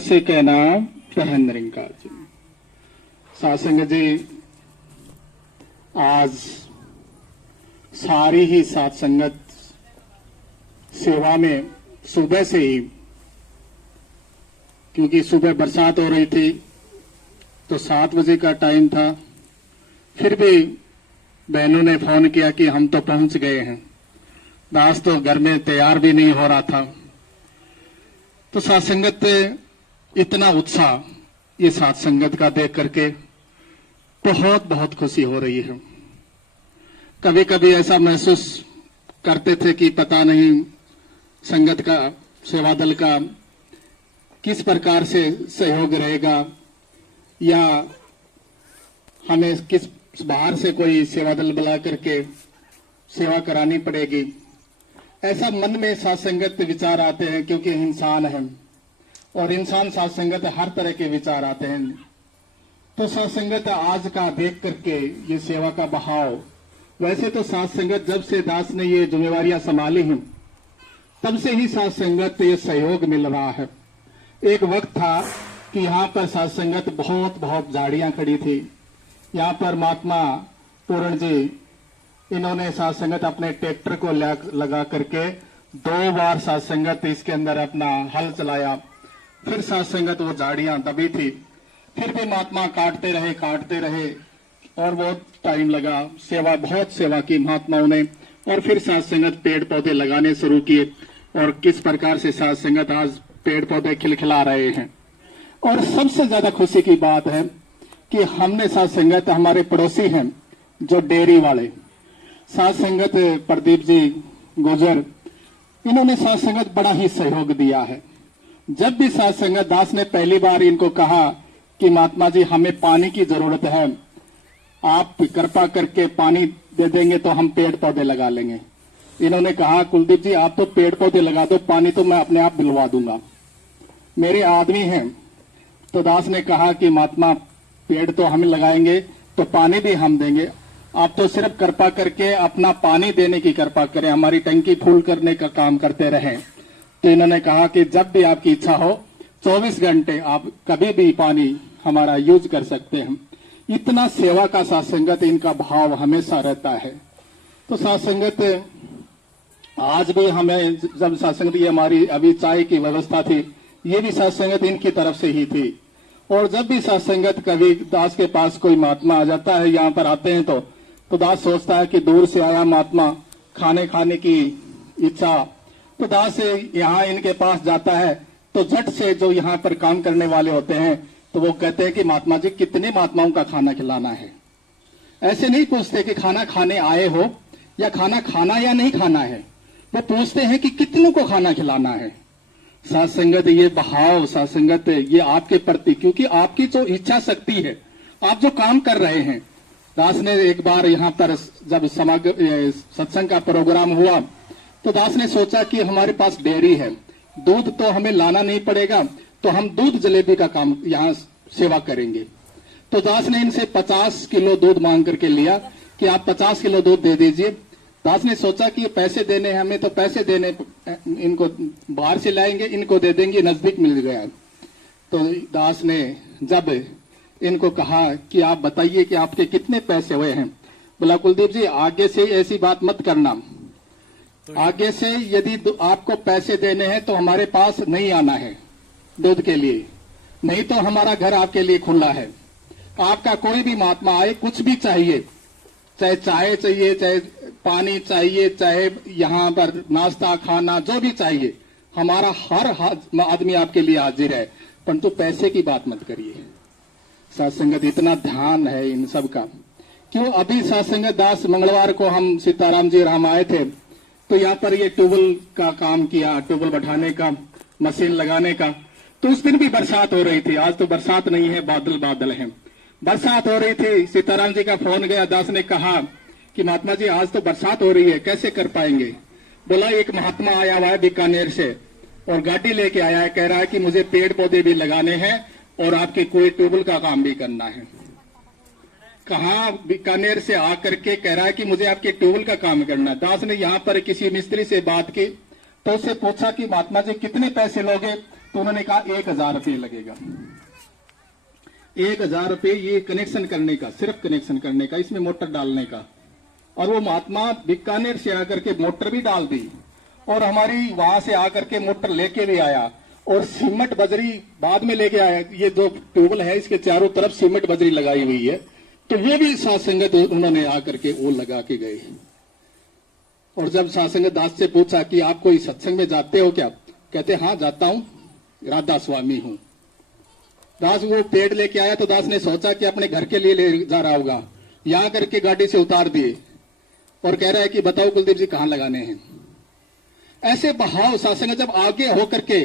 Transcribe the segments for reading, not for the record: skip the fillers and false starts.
से कहना पहन रिंका जी। सासंग जी, आज सारी ही सात संगत सेवा में सुबह से ही, क्योंकि सुबह बरसात हो रही थी तो 7 बजे का टाइम था, फिर भी बहनों ने फोन किया कि हम तो पहुंच गए हैं। दास तो घर में तैयार भी नहीं हो रहा था। तो सात्संगत इतना उत्साह ये सात्संगत का देख करके बहुत बहुत खुशी हो रही है। कभी कभी ऐसा महसूस करते थे कि पता नहीं संगत का, सेवा दल का किस प्रकार से सहयोग रहेगा, या हमें किस बाहर से कोई सेवा दल बुला करके सेवा करानी पड़ेगी। ऐसा मन में सात्संगत विचार आते हैं, क्योंकि इंसान है और इंसान सात्संगत हर तरह के विचार आते हैं। तो सात्संगत आज का देख करके ये सेवा का बहाव, वैसे तो सात्संगत जब से दास ने ये जिम्मेवारियां संभाली हैं तब से ही सात्संगत ये सहयोग मिल रहा है। एक वक्त था कि यहाँ पर सात्संगत बहुत झाड़ियां खड़ी थी। यहाँ पर महात्मा पूर्ण जी, इन्होंने सात्संगत अपने ट्रैक्टर को लगा करके 2 बार सात्संगत इसके अंदर अपना हल चलाया। फिर सात्संगत वो झाड़ियां दबी थी, फिर भी महात्मा काटते रहे और बहुत टाइम लगा। बहुत सेवा की महात्माओं ने, और फिर सात्संगत पेड़ पौधे लगाने शुरू किए, और किस प्रकार से सात्संगत आज पेड़ पौधे खिलखिला रहे हैं। और सबसे ज्यादा खुशी की बात है कि हमने सात्संगत, हमारे पड़ोसी हैं जो डेयरी वाले सात्संगत प्रदीप जी गुजर, इन्होंने सात्संगत बड़ा ही सहयोग दिया है। जब भी सात्संगत दास ने पहली बार इनको कहा कि महात्मा जी हमें पानी की जरूरत है, आप कृपा करके पानी दे देंगे तो हम पेड़ पौधे लगा लेंगे। इन्होंने कहा कुलदीप जी आप तो पेड़ पौधे लगा दो, पानी तो मैं अपने आप दिलवा दूंगा, मेरे आदमी हैं। तो दास ने कहा कि महात्मा पेड़ तो हम लगाएंगे तो पानी भी हम देंगे, आप तो सिर्फ कृपा करके अपना पानी देने की कृपा करें, हमारी टंकी फुल करने का काम करते रहें। तो इन्होंने कहा कि जब भी आपकी इच्छा हो 24 घंटे आप कभी भी पानी हमारा यूज कर सकते हैं। इतना सेवा का सात्संगत, इनका भाव हमेशा रहता है। तो सात्संगत आज भी हमें, जब सात्संगत ये हमारी अभी चाय की व्यवस्था थी, ये भी सात्संगत इनकी तरफ से ही थी। और जब भी सात्संगत कभी दास के पास कोई महात्मा आ जाता है, यहाँ पर आते हैं तो दास सोचता है कि दूर से आया महात्मा, खाने की इच्छा, तो दास यहाँ इनके पास जाता है तो झट से जो यहाँ पर काम करने वाले होते हैं तो वो कहते हैं कि महात्मा जी कितने महात्माओं का खाना खिलाना है। ऐसे नहीं पूछते कि खाना खाने आए हो या खाना खाना या नहीं खाना है, वो पूछते हैं कि कितनों को खाना खिलाना है। सात्संगत ये बहाव, सात्संगत ये आपके प्रति, क्योंकि आपकी जो इच्छा शक्ति है, आप जो काम कर रहे हैं। दास ने एक बार यहाँ पर जब सत्संग का प्रोग्राम हुआ तो दास ने सोचा कि हमारे पास डेयरी है, दूध तो हमें लाना नहीं पड़ेगा, तो हम दूध जलेबी का काम यहाँ सेवा करेंगे। तो दास ने इनसे 50 किलो दूध मांग करके लिया कि आप 50 किलो दूध दे दीजिए। दास ने सोचा कि पैसे देने हमें, तो पैसे देने इनको बाहर से लाएंगे, इनको दे देंगे, नजदीक मिल गया। तो दास ने जब इनको कहा कि आप बताइए कि आपके कितने पैसे हुए हैं, बोला कुलदीप जी आगे से ऐसी बात मत करना, आगे से यदि आपको पैसे देने हैं तो हमारे पास नहीं आना है दूध के लिए, नहीं तो हमारा घर आपके लिए खुला है। आपका कोई भी महात्मा आए, कुछ भी चाहिए, चाहे चाय चाहिए, चाहे पानी चाहिए, चाहे यहाँ पर नाश्ता खाना जो भी चाहिए, हमारा हर आदमी आपके लिए हाजिर है, परंतु पैसे की बात मत करिए। सात्संगत इतना ध्यान है इन सब का। क्यों अभी सात्संगत दास मंगलवार को हम सीताराम जी राम आए थे, तो यहाँ पर ये ट्यूबवेल का काम किया, ट्यूबवेल बैठाने का, मशीन लगाने का। तो उस दिन भी बरसात हो रही थी, आज तो बरसात नहीं है, बादल हैं। बरसात हो रही थी, सीताराम जी का फोन गया, दास ने कहा कि महात्मा जी आज तो बरसात हो रही है, कैसे कर पाएंगे। बोला एक महात्मा आया हुआ है बीकानेर से और गाड़ी लेके आया है, कह रहा है कि मुझे पेड़ पौधे भी लगाने हैं और आपके कोई ट्यूबवेल का काम भी करना है। कहा बीकानेर से आकर के कह रहा है कि मुझे आपके ट्यूबवेल का काम करना है। दास ने यहाँ पर किसी मिस्त्री से बात की तो उससे पूछा कि महात्मा जी कितने पैसे लोगे, तो उन्होंने कहा 1,000 रुपये लगेगा। 1,000 रुपये ये कनेक्शन करने का, सिर्फ कनेक्शन करने का, इसमें मोटर डालने का। और वो महात्मा बीकानेर से आकर के मोटर भी डाल दी और हमारी वहां से आकर के मोटर लेके भी आया और सीमेंट बजरी बाद में लेके आया। ये जो ट्यूबवेल है इसके चारों तरफ सीमेंट बजरी लगाई हुई है, तो ये भी साथ संगत उन्होंने आकर के वो लगा के गए। और जब साथ संगत दास से पूछा कि आप कोई सत्संग में जाते हो क्या, कहते हाँ जाता हूं, राधा स्वामी हूं। दास वो पेड़ लेके आया तो दास ने सोचा कि अपने घर के लिए ले जा रहा होगा, यहां करके गाड़ी से उतार दिए और कह रहा है कि बताओ कुलदीप जी कहां लगाने हैं। ऐसे बहाव सासंग जब आगे होकर के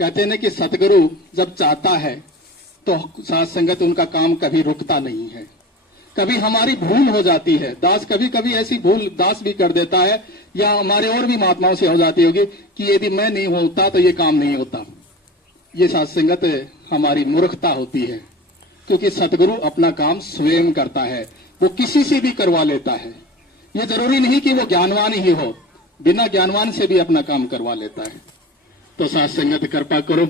कहते हैं कि सतगुरु जब चाहता है तो साथ संगत उनका काम कभी रुकता नहीं है। कभी हमारी भूल हो जाती है, दास कभी कभी ऐसी भूल दास भी कर देता है, या हमारे और भी महात्माओं से हो जाती होगी कि यदि मैं नहीं होता तो ये काम नहीं होता। ये साथ संगत हमारी मूर्खता होती है, क्योंकि सतगुरु अपना काम स्वयं करता है, वो किसी से भी करवा लेता है। ये जरूरी नहीं कि वो ज्ञानवान ही हो, बिना ज्ञानवान से भी अपना काम करवा लेता है। तो साथ संगत कृपा करो,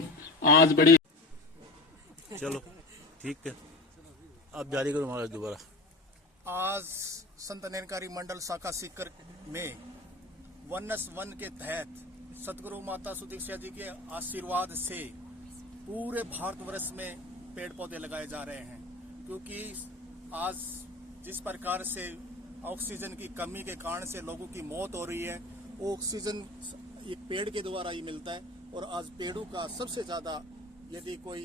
आज बड़ी चलो ठीक है, अब जारी करो महाराज दोबारा। आज संत निरंकारी मंडल शाखा सीकर में 1+1 के तहत सतगुरु माता सुदीक्षा जी के आशीर्वाद से पूरे भारतवर्ष में पेड़ पौधे लगाए जा रहे हैं। क्योंकि आज जिस प्रकार से ऑक्सीजन की कमी के कारण से लोगों की मौत हो रही है, वो ऑक्सीजन ये पेड़ के द्वारा ही मिलता है। और आज पेड़ों का सबसे ज्यादा यदि कोई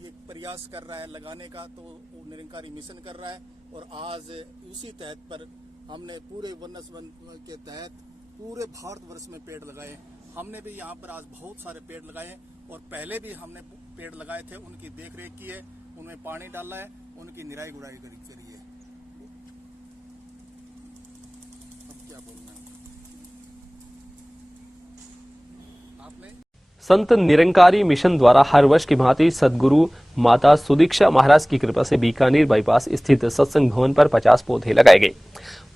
ये प्रयास कर रहा है लगाने का, तो वो निरंकारी मिशन कर रहा है। और आज उसी तहत पर हमने पूरे 1+1 के तहत पूरे भारतवर्ष में पेड़ लगाए। हमने भी यहाँ पर आज बहुत सारे पेड़ लगाए और पहले भी हमने पेड़ लगाए थे, उनकी देख रेख की है, उनमें पानी डाला है, उनकी निराई गुड़ाई करी है। अब क्या बोलना है आपने? संत निरंकारी मिशन द्वारा हर वर्ष की भांति सदगुरु माता सुदीक्षा महाराज की कृपा से बीकानेर बाईपास स्थित सत्संग भवन पर 50 पौधे लगाए गए।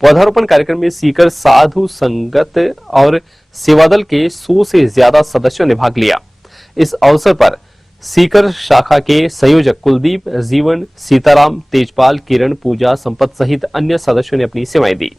पौधारोपण कार्यक्रम में सीकर साधु संगत और सेवादल के 100 से ज्यादा सदस्यों ने भाग लिया। इस अवसर पर सीकर शाखा के संयोजक कुलदीप, जीवन, सीताराम, तेजपाल, किरण, पूजा, संपत सहित अन्य सदस्यों ने अपनी सेवाएं दी।